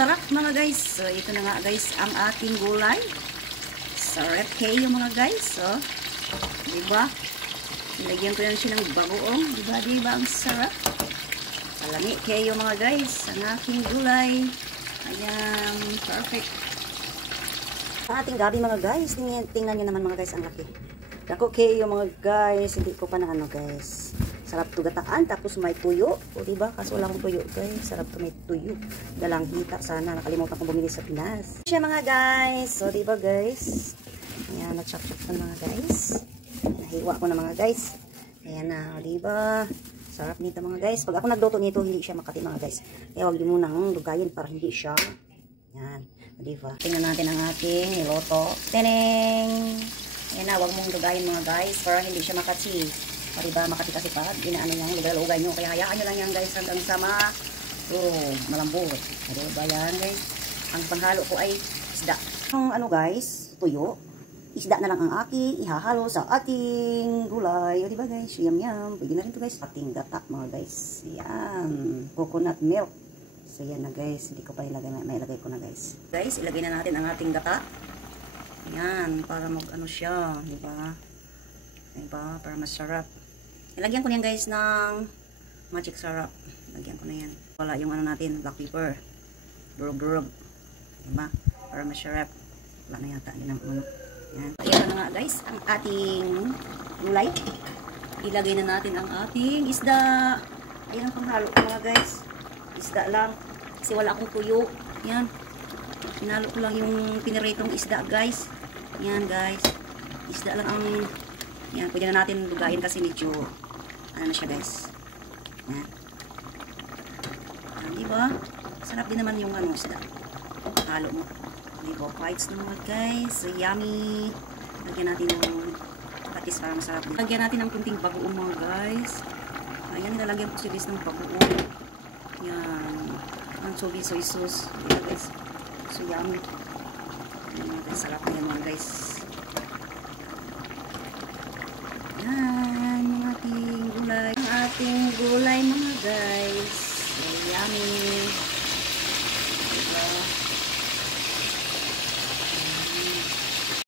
Sarap mga guys. So, ito na nga guys ang ating gulay. Sarap kayo mga guys. So, diba? Nilagyan ko yan siya ng bagoong. Diba ang sarap? Palami kayo mga guys ang aking gulay. Ayan, perfect. Ang ating gabi mga guys. Tingnan nyo naman mga guys ang laki. Dako kayo mga guys. Hindi ko pa na ano guys. Sarap to gataan, tapos may tuyo. O diba? Kaso wala akong tuyo guys. Sarap to may tuyo. Dalang hita sana. Nakalimutan kong bumili sa Pinas. Siya mga guys. So diba guys? Ayan, nag-chop-chop ko na mga guys. Nahiwa ko na mga guys. Ayan na, o diba? Sarap nito mga guys. Pag ako nagluto nito, hindi siya makati mga guys. Kaya huwag din munang lugayin para hindi siya. Ayan, o diba? Tingnan natin ang ating niloto. Teneng! Ayan na, huwag mong lugayin mga guys para hindi siya makati. O diba, makati kasi pag inaano niyang lugar-lugay nyo. Kaya hayaan nyo lang yan guys hanggang sa malambot. O diba yan guys? Ang panghalo ko ay isda. Ang ano guys, tuyo. Isda na lang ang aking ihahalo sa ating gulay. O diba guys, yum. Pwede na rin ito guys. Ating gata mga guys. Yan. Coconut milk. So yan na guys. Hindi ko pa ilagay. May ilagay ko na guys. Guys, ilagay na natin ang ating gata. Yan. Para mag ano siya. Diba? Diba? Para masarap. Ilagyan ko na yan guys ng magic sarap. Ilagyan ko na yan. Wala yung ano natin. Black pepper. Durog-durog. Diba? Para masarap. Wala na yata. Yan ang ano. Yan. Ayan na nga guys ang ating gulay. Ilagay na natin ang ating isda. Ayan ang panghalo ko mga guys. Isda lang. Kasi wala akong tuyo. Yan. Pinalo ko lang yung piniritong isda guys. Yan guys. Isda lang ang... Yan. Pwede na natin lugayin kasi medyo... Ano na siya guys. Yan. Yan, diba? Sarap din naman yung ano isda. Halo mo. Diba, bites na mga guys. So, yummy. Lagyan natin ng patis para masarap. Lagyan natin ng kunting bagoong mga guys. Ayan, nilalagyan ko si guys ng bagoong. Yan. Ang soy sauce. Diba guys. So, yummy. Ayan mga guys. Sarap na yan mga guys. Yan. Yung ating gulay. Ang ating gulay mga guys. So, yummy. Diba?